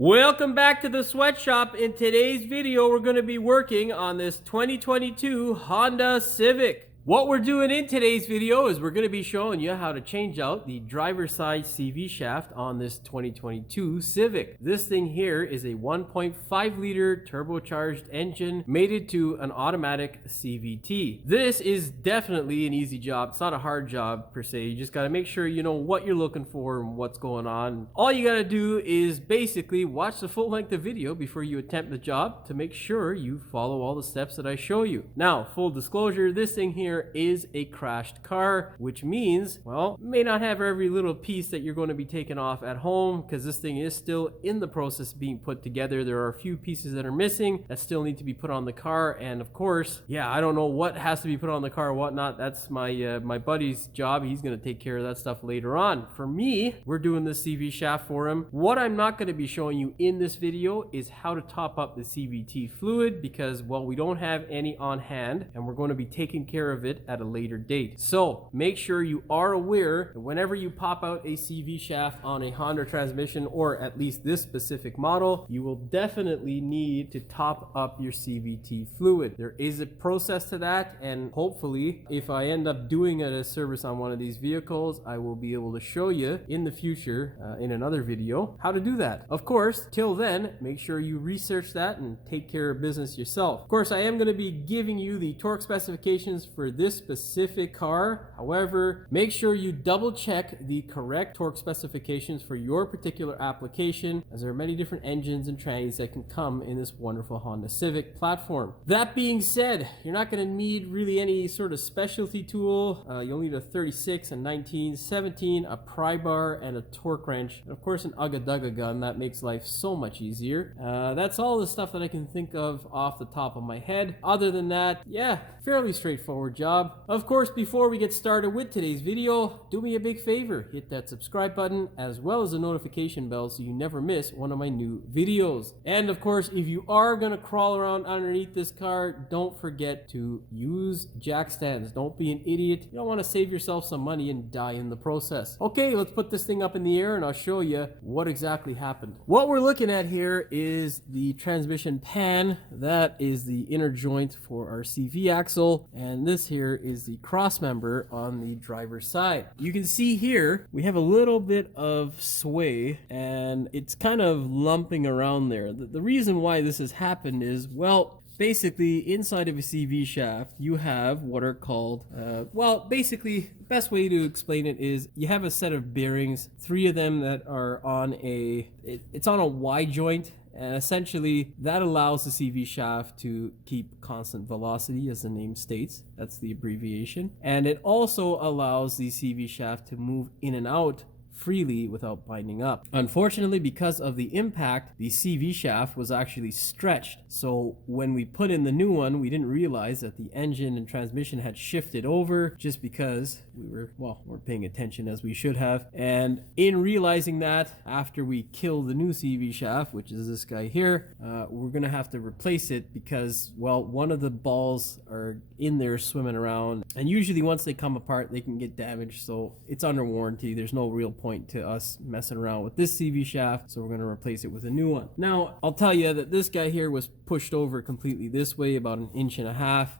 Welcome back to the sweatshop. In today's video, we're going to be working on this 2022 Honda Civic. What we're doing in today's video is we're going to be showing you how to change out the driver's side CV shaft on this 2022 Civic. This thing here is a 1.5 liter turbocharged engine mated to an automatic CVT. This is definitely an easy job. It's not a hard job per se. You just got to make sure you know what you're looking for and what's going on. All you got to do is basically watch the full length of video before you attempt the job to make sure you follow all the steps that I show you. Now, full disclosure, this thing here is a crashed car, which means, well, may not have every little piece that you're going to be taking off at home because this thing is still in the process of being put together. There are a few pieces that are missing that still need to be put on the car, and of course, yeah, I don't know what has to be put on the car or whatnot. That's my my buddy's job. He's going to take care of that stuff later on. For me, we're doing the CV shaft for him. What I'm not going to be showing you in this video is how to top up the CVT fluid because, well, we don't have any on hand and we're going to be taking care of it at a later date. So make sure you are aware that whenever you pop out a CV shaft on a Honda transmission, or at least this specific model, you will definitely need to top up your CVT fluid. There is a process to that, and hopefully if I end up doing a service on one of these vehicles, I will be able to show you in the future in another video how to do that. Of course, till then, make sure you research that and take care of business yourself. Of course, I am going to be giving you the torque specifications for this specific car. However, make sure you double check the correct torque specifications for your particular application, as there are many different engines and trannies that can come in this wonderful Honda Civic platform. That being said, you're not going to need really any sort of specialty tool. You'll need a 36, a 19, 17, a pry bar, and a torque wrench, and of course an ugga-dugga gun. That makes life so much easier. That's all the stuff that I can think of off the top of my head. Other than that, yeah, fairly straightforward job. Of course, before we get started with today's video, do me a big favor, hit that subscribe button as well as the notification bell so you never miss one of my new videos. And of course, if you are going to crawl around underneath this car, don't forget to use jack stands. Don't be an idiot. You don't want to save yourself some money and die in the process. Okay, let's put this thing up in the air and I'll show you what exactly happened. What we're looking at here is the transmission pan. That is the inner joint for our CV axle, and this here is the cross member on the driver's side. You can see here we have a little bit of sway and it's kind of lumping around there. The reason why this has happened is, well, basically inside of a CV shaft you have what are called well, basically the best way to explain it is you have a set of bearings, 3 of them that are on it's on a Y joint. And essentially, that allows the CV shaft to keep constant velocity, as the name states. That's the abbreviation. And it also allows the CV shaft to move in and out freely without binding up. Unfortunately, because of the impact, the CV shaft was actually stretched. So when we put in the new one, we didn't realize that the engine and transmission had shifted over just because we weren't paying attention as we should have. And in realizing that, after we kill the new CV shaft, which is this guy here, we're gonna have to replace it because, well, one of the balls are in there swimming around, and usually once they come apart they can get damaged, so it's under warranty. There's no real point to us messing around with this CV shaft, so we're going to replace it with a new one. Now, I'll tell you that this guy here was pushed over completely this way, about 1.5 inches,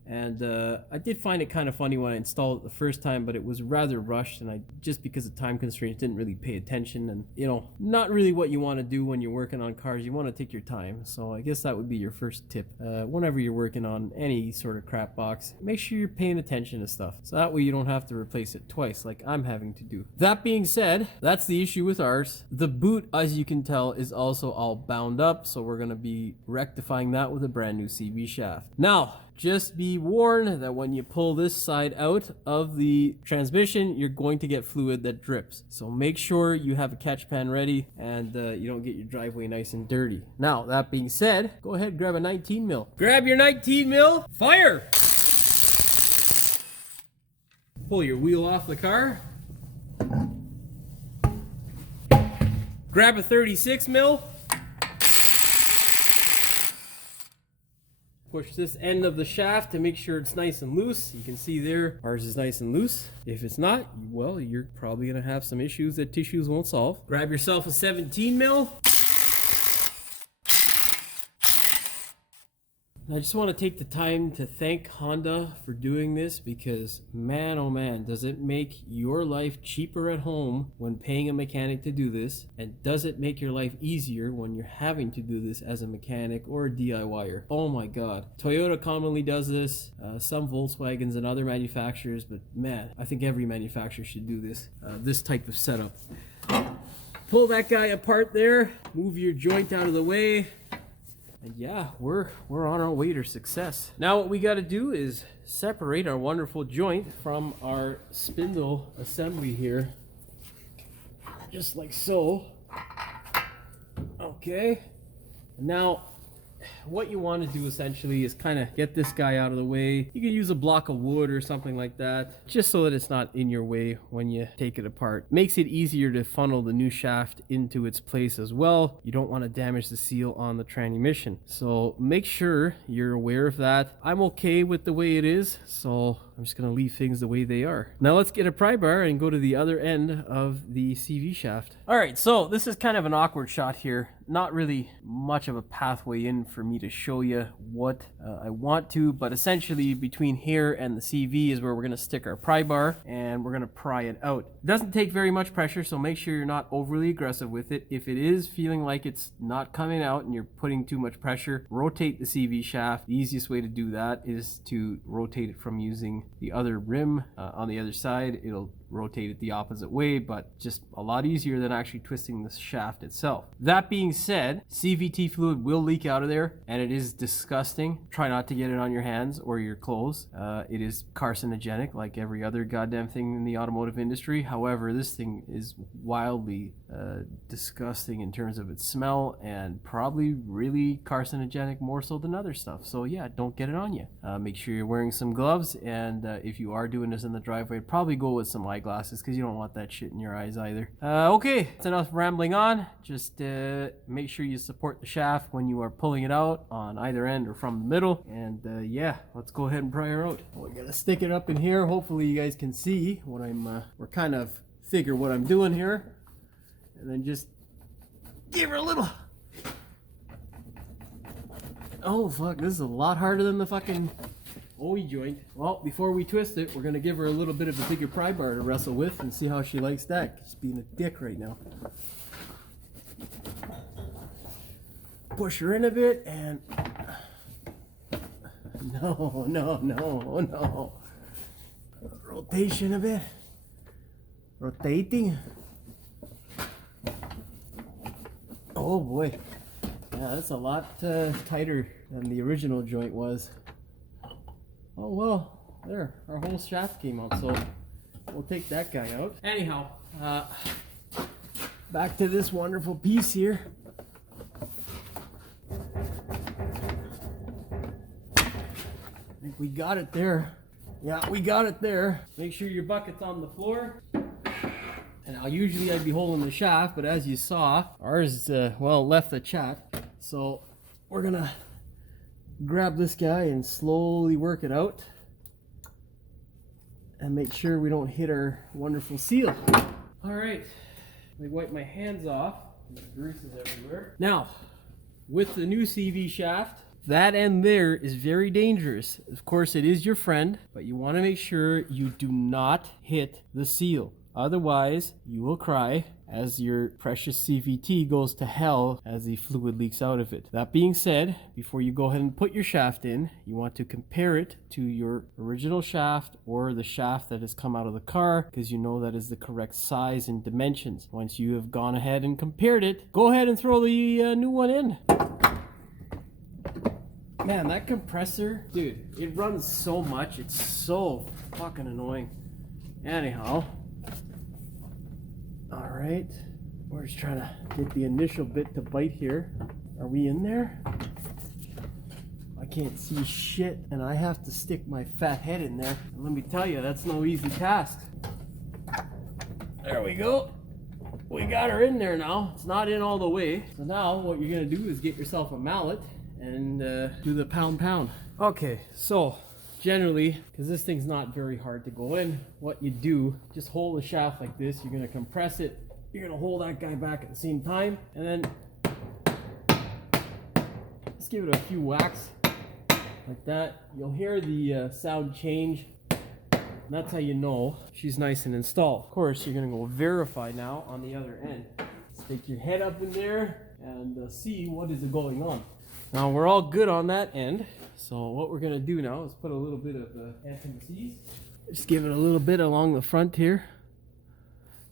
and I did find it kind of funny when I installed it the first time, but it was rather rushed, and I just because of time constraints didn't really pay attention, and you know, not really what you want to do when you're working on cars. You want to take your time, so I guess that would be your first tip. Whenever you're working on any sort of crap box, make sure you're paying attention to stuff, so that way you don't have to replace it twice like I'm having to do. That being said, that's the issue with ours. The boot, as you can tell, is also all bound up, so we're going to be rectifying that with a brand new CV shaft. Now, just be warned that when you pull this side out of the transmission, you're going to get fluid that drips. So make sure you have a catch pan ready and you don't get your driveway nice and dirty. Now, that being said, go ahead and grab a 19 mil. Grab your 19 mil, fire! Pull your wheel off the car. Grab a 36 mil. Push this end of the shaft to make sure it's nice and loose. You can see there, ours is nice and loose. If it's not, well, you're probably gonna have some issues that tissues won't solve. Grab yourself a 17 mil. I just want to take the time to thank Honda for doing this, because man oh man, does it make your life cheaper at home when paying a mechanic to do this, and does it make your life easier when you're having to do this as a mechanic or a DIYer. Oh my god. Toyota commonly does this, some Volkswagens and other manufacturers, but man, I think every manufacturer should do this type of setup. Pull that guy apart there, move your joint out of the way. And yeah, we're on our way to success. Now what we got to do is separate our wonderful joint from our spindle assembly here. Just like so. Okay. Now, what you want to do essentially is kind of get this guy out of the way. You can use a block of wood or something like that, just so that it's not in your way when you take it apart. Makes it easier to funnel the new shaft into its place as well. You don't want to damage the seal on the transmission, so make sure you're aware of that. I'm okay with the way it is, so I'm just going to leave things the way they are. Now let's get a pry bar and go to the other end of the CV shaft. Alright, so this is kind of an awkward shot here. Not really much of a pathway in for me to show you what I want to, but essentially between here and the CV is where we're going to stick our pry bar, and we're going to pry it out. It doesn't take very much pressure, so make sure you're not overly aggressive with it. If it is feeling like it's not coming out and you're putting too much pressure, rotate the CV shaft. The easiest way to do that is to rotate it from using the other rim on the other side. It'll rotate it the opposite way, but just a lot easier than actually twisting the shaft itself. That being said, CVT fluid will leak out of there, and it is disgusting. Try not to get it on your hands or your clothes. It is carcinogenic like every other goddamn thing in the automotive industry. However, this thing is wildly disgusting in terms of its smell, and probably really carcinogenic more so than other stuff. So yeah, don't get it on you. Make sure you're wearing some gloves, and if you are doing this in the driveway, probably go with some eyeglasses, because you don't want that shit in your eyes either. Okay, that's enough rambling on. Just make sure you support the shaft when you are pulling it out on either end or from the middle, and yeah, let's go ahead and pry her out. We're gonna stick it up in here. Hopefully you guys can see what we're kind of figure what I'm doing here, and then just give her a little. Oh fuck, this is a lot harder than the fucking OE joint. Well, before we twist it, we're gonna give her a little bit of a bigger pry bar to wrestle with and see how she likes that. She's being a dick right now. Push her in a bit, and no. Rotation a bit. Rotating. Oh boy. Yeah, that's a lot tighter than the original joint was. Oh well, there, our whole shaft came out, so we'll take that guy out. Anyhow, back to this wonderful piece here. I think we got it there. Yeah, we got it there. Make sure your bucket's on the floor. And now usually I'd be holding the shaft, but as you saw, ours, well, left the chat. So we're gonna grab this guy and slowly work it out and make sure we don't hit our wonderful seal. All right, let me wipe my hands off. The grease is everywhere. Now, with the new CV shaft, that end there is very dangerous. Of course, it is your friend, but you want to make sure you do not hit the seal. Otherwise, you will cry as your precious CVT goes to hell as the fluid leaks out of it. That being said, before you go ahead and put your shaft in, you want to compare it to your original shaft or the shaft that has come out of the car, because you know that is the correct size and dimensions. Once you have gone ahead and compared it, go ahead and throw the new one in. Man, that compressor, dude, it runs so much. It's so fucking annoying. Anyhow. Alright, we're just trying to get the initial bit to bite here. Are we in there? I can't see shit, and I have to stick my fat head in there. And let me tell you, that's no easy task. There we go. We got her in there now. It's not in all the way. So now what you're going to do is get yourself a mallet and do the pound. Okay, so generally, because this thing's not very hard to go in, what you do, just hold the shaft like this. You're going to compress it. You're going to hold that guy back at the same time, and then just give it a few whacks. like that. You'll hear the sound change. That's how you know she's nice and installed. Of course, you're gonna go verify now on the other end. Stick your head up in there and see what is going on. Now we're all good on that end. So what we're gonna do now is put a little bit of FMCs. Just give it a little bit along the front here.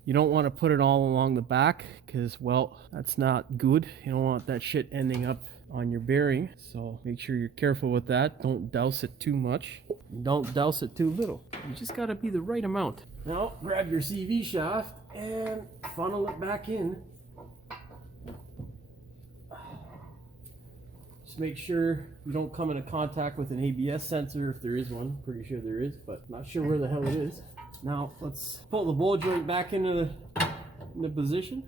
You don't want to put it all along the back because, well, that's not good. You don't want that shit ending up on your bearing. So make sure you're careful with that. Don't douse it too much. Don't douse it too little. You just got to be the right amount. Now grab your CV shaft and funnel it back in. Just make sure you don't come into contact with an ABS sensor if there is one. Pretty sure there is, but not sure where the hell it is. Now let's pull the bowl joint back into the position.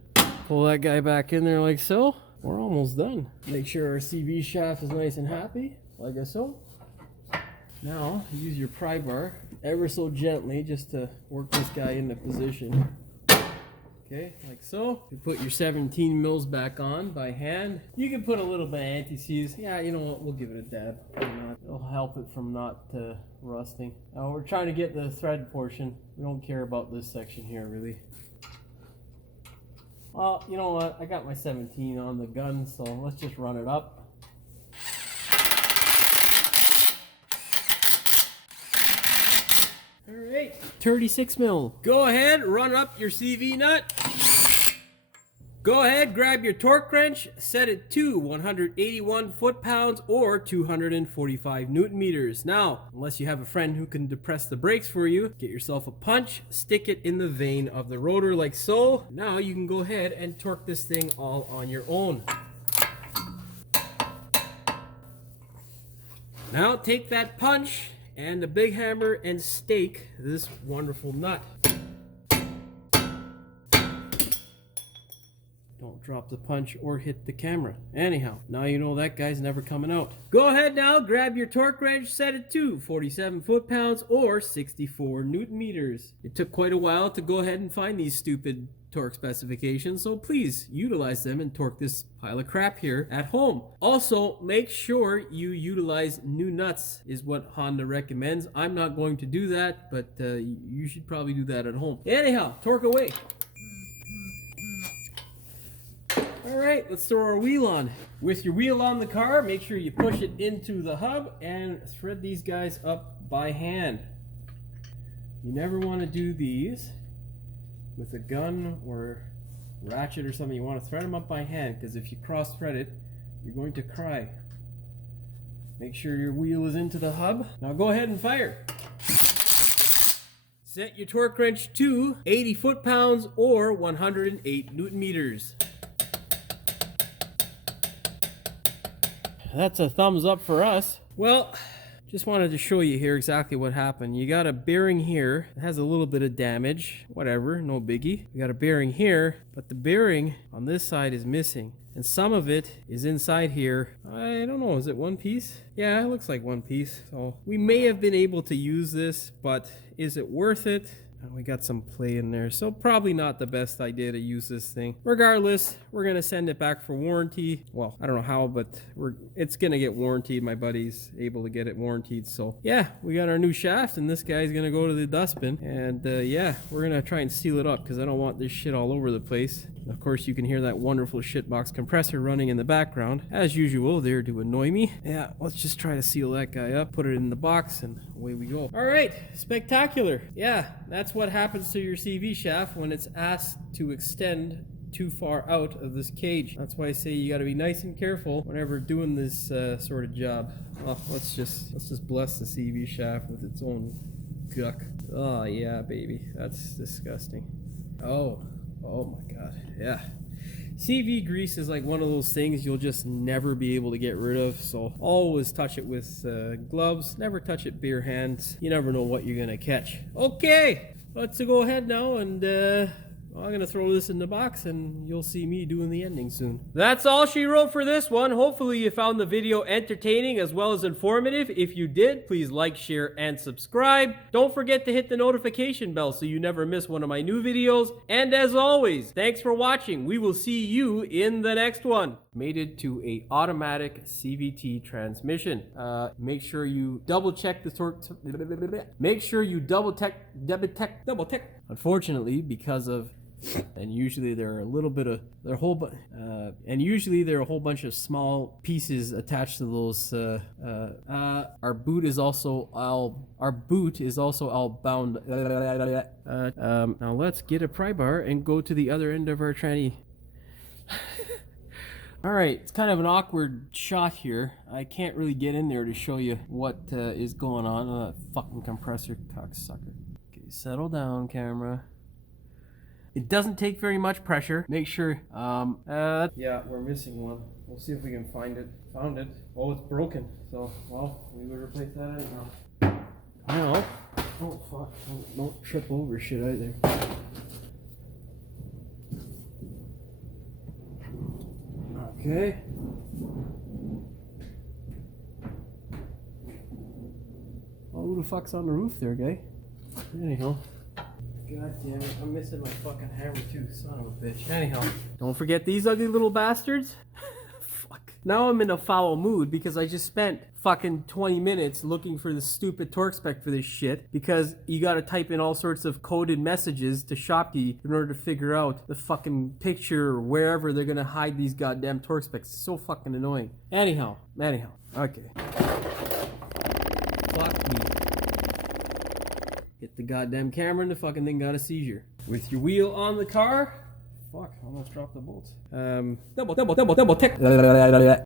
Pull that guy back in there like so. We're almost done. Make sure our CV shaft is nice and happy, like so. Now use your pry bar ever so gently just to work this guy into position. Okay, like so. You put your 17 mils back on by hand. You can put a little bit of anti-seize. Yeah, you know what? We'll give it a dab. It'll help it from not rusting. Now we're trying to get the thread portion. We don't care about this section here, really. Well, you know what? I got my 17 on the gun, so let's just run it up. Alright, 36 mil. Go ahead, run up your CV nut. Go ahead, grab your torque wrench, set it to 181 foot-pounds or 245 newton meters. Now, unless you have a friend who can depress the brakes for you, get yourself a punch, stick it in the vein of the rotor like so. Now you can go ahead and torque this thing all on your own. Now take that punch and the big hammer and stake this wonderful nut. Don't drop the punch or hit the camera. Anyhow, now you know that guy's never coming out. Go ahead now, grab your torque wrench, set it to 47 foot-pounds or 64 newton meters. It took quite a while to go ahead and find these stupid torque specifications, so please utilize them and torque this pile of crap here at home. Also, make sure you utilize new nuts is what Honda recommends. I'm not going to do that, but you should probably do that at home. Anyhow, torque away. Alright, let's throw our wheel on. With your wheel on the car, make sure you push it into the hub and thread these guys up by hand. You never want to do these with a gun or ratchet or something. You want to thread them up by hand, because if you cross thread it, you're going to cry. Make sure your wheel is into the hub. Now go ahead and fire. Set your torque wrench to 80 foot-pounds or 108 newton meters. That's a thumbs up for us. Well, just wanted to show you here exactly what happened. You got a bearing here. It has a little bit of damage. Whatever, no biggie. You got a bearing here, but the bearing on this side is missing. And some of it is inside here. I don't know, is it one piece? Yeah, it looks like one piece. So we may have been able to use this, but is it worth it? We got some play in there, so probably not the best idea to use this thing. Regardless, we're gonna send it back for warranty. Well, I don't know how, but it's gonna get warranted. My buddy's able to get it warranted, so yeah, we got our new shaft, and this guy's gonna go to the dustbin. And yeah, we're gonna try and seal it up because I don't want this shit all over the place. Of course, you can hear that wonderful shitbox compressor running in the background, as usual, there to annoy me. Yeah, let's just try to seal that guy up, put it in the box, and away we go. All right, spectacular. Yeah, that's what happens to your CV shaft when it's asked to extend too far out of this cage. That's why I say you got to be nice and careful whenever doing this sort of job. Oh, let's just bless the CV shaft with its own guck. Oh yeah, baby, that's disgusting. Oh my god, yeah. CV grease is like one of those things you'll just never be able to get rid of, so always touch it with gloves. Never touch it bare hands. You never know what you're gonna catch. Okay, let's go ahead now and I'm gonna throw this in the box and you'll see me doing the ending soon. That's all she wrote for this one. Hopefully you found the video entertaining as well as informative. If you did, please like, share, and subscribe. Don't forget to hit the notification bell so you never miss one of my new videos. And as always, thanks for watching. We will see you in the next one. Made it to a automatic CVT transmission. Make sure you double check the torque. Make sure you double check. Unfortunately, because of, and usually there are a little bit of and usually there are a whole bunch of small pieces attached to those. Our boot is also all bound. Now let's get a pry bar and go to the other end of our tranny. Alright, it's kind of an awkward shot here. I can't really get in there to show you what is going on. Oh, that fucking compressor cocksucker. Okay, settle down, camera. It doesn't take very much pressure. Make sure, yeah, we're missing one. We'll see if we can find it. Found it. Oh, it's broken. So, well, we would replace that anyhow. No. Oh, fuck. Don't trip over shit either. Okay. Oh, who the fuck's on the roof there, guy? Anyhow. God damn it, I'm missing my fucking hammer too, son of a bitch. Anyhow. Don't forget these ugly little bastards. Fuck. Now I'm in a foul mood because I just spent fucking 20 minutes looking for the stupid torque spec for this shit, because you gotta type in all sorts of coded messages to Shopkey in order to figure out the fucking picture or wherever they're gonna hide these goddamn torque specs. It's so fucking annoying. Anyhow. Okay. Fuck me. Hit the goddamn camera and the fucking thing got a seizure. With your wheel on the car. Fuck, I almost dropped the bolts. Double tech.